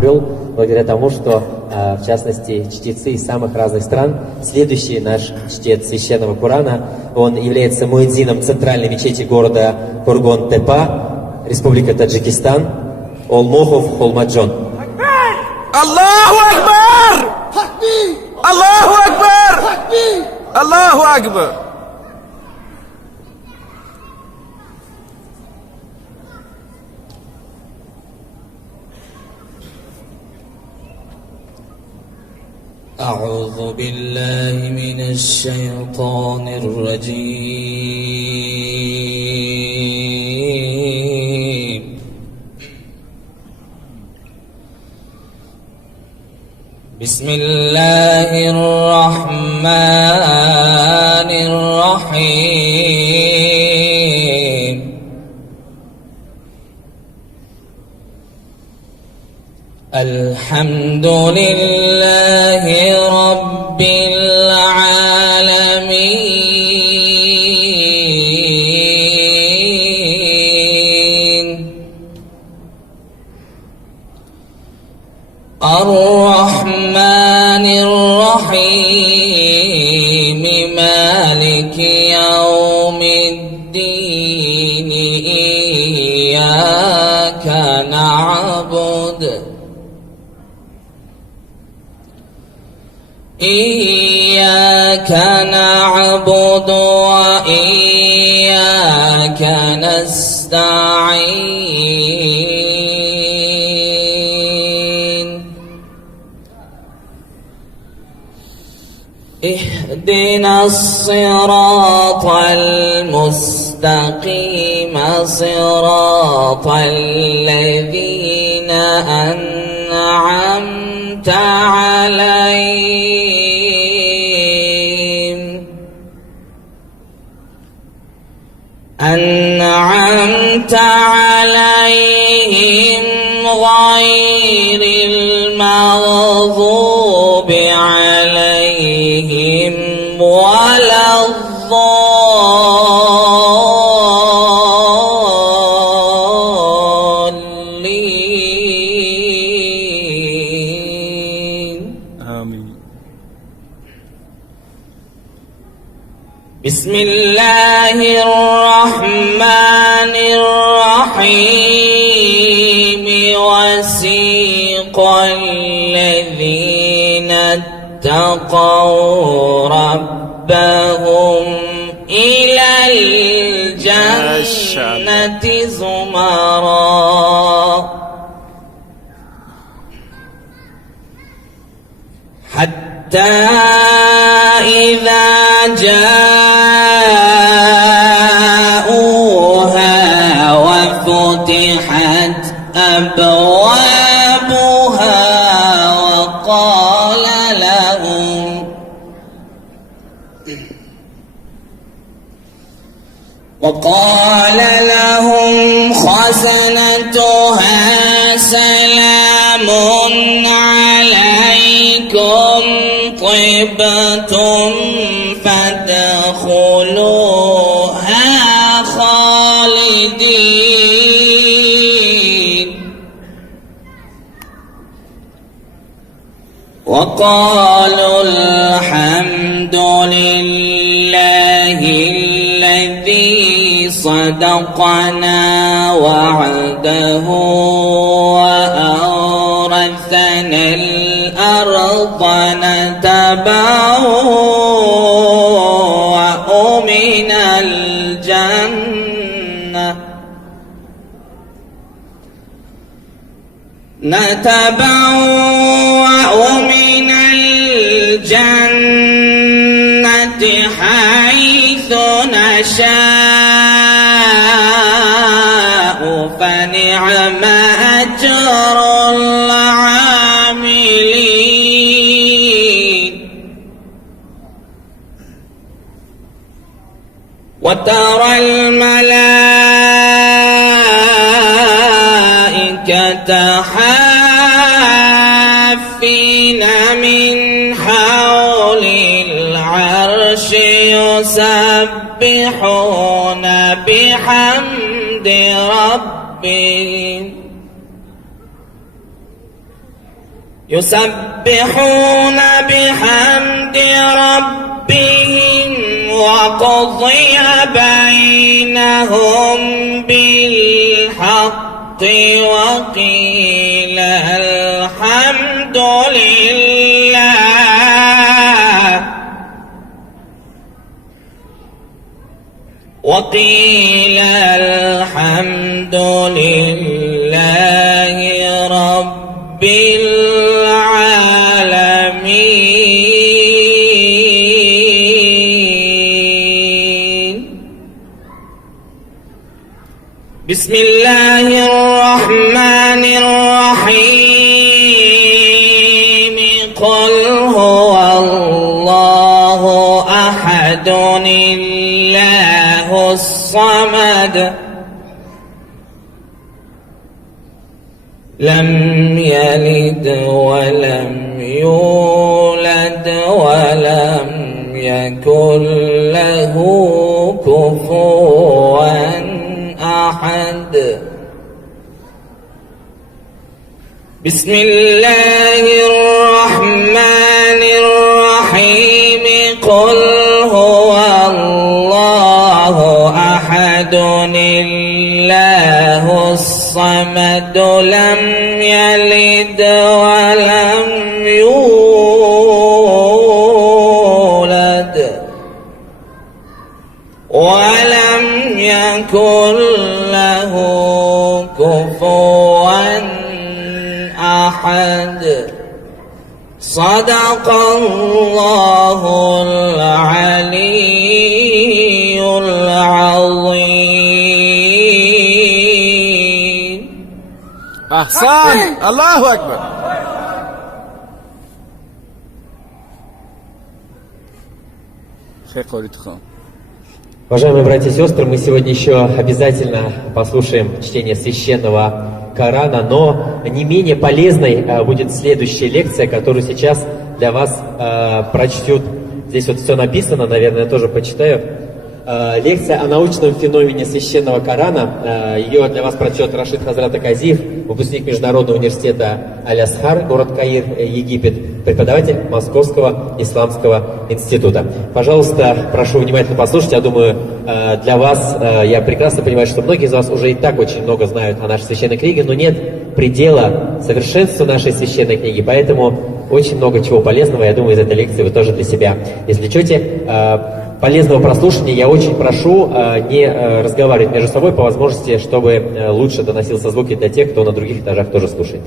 благодаря тому, что, в частности, чтецы из самых разных стран. Следующий наш чтец священного Корана, он является муэдзином центральной мечети города Кургон-Тепа, Республика Таджикистан, Олмохов Холмаджон. Аллаху Акбар! Аллаху Акбар! Аллаху Акбар! أعوذ بالله من الشيطان الرجيم. بسم الله الرحمن الرحيم. الحمد لله رب العالمين الرحمن الرحيم مالك يوم الدين إياك نعبد وإياك نستعين اهدنا الصراط المستقيم صراط الذين أنعمت عليهم غير المغضوب عليهم ولا الضالين آمين. بسم الله الرحمن الرحيم وسيق الذين اتقوا ربهم إلى الجنة زمرا حتى إذا جاءوها وفتحت أبوابها وقال لهم خزنتها سلام عليكم طبتم فادخلوها خالدين وقالوا الحمد لله الذي صدقنا وعده وأورثنا الأرض نتبوأ من الجنة حيث نشاء فنعم أجر العاملين وترى الملائكة حافين من حول العرش يسبحون بحمد ربهم يسبحون بحمد ربهم وقضي بينهم بالحق وقيل الحمد لله رب العالمين. بسم الله الرحمن الرحيم. قل هو الله أحد الله الصمد لم يلد ولم يولد ولم يكن له كفوا أحد. بسم الله الرحمن الرحيم. قل هو الله أحد الله الصمد لم يلد ولم يولد ولم يكن له كفوا أحد. صدق الله العلي العظيم. أحسن. الله أكبر. خير قولتكم. Уважаемые братья и сестры, мы сегодня еще обязательно послушаем чтение священного Корана, но не менее полезной будет следующая лекция, которую сейчас для вас прочтет. Здесь вот все написано, наверное, я тоже почитаю. Лекция о научном феномене священного Корана. Ее для вас прочтет Рашид Хазрат Аказиев, выпускник Международного университета Аль-Асхар, город Каир, Египет, преподаватель Московского исламского института. Пожалуйста, прошу внимательно послушать. Я думаю, для вас, я прекрасно понимаю, что многие из вас уже и так очень много знают о нашей священной книге, но нет предела совершенству нашей священной книги, поэтому очень много чего полезного, я думаю, из этой лекции вы тоже для себя извлечете. Полезного прослушивания. Я очень прошу не разговаривать между собой по возможности, чтобы лучше доносился звук и для тех, кто на других этажах тоже слушает.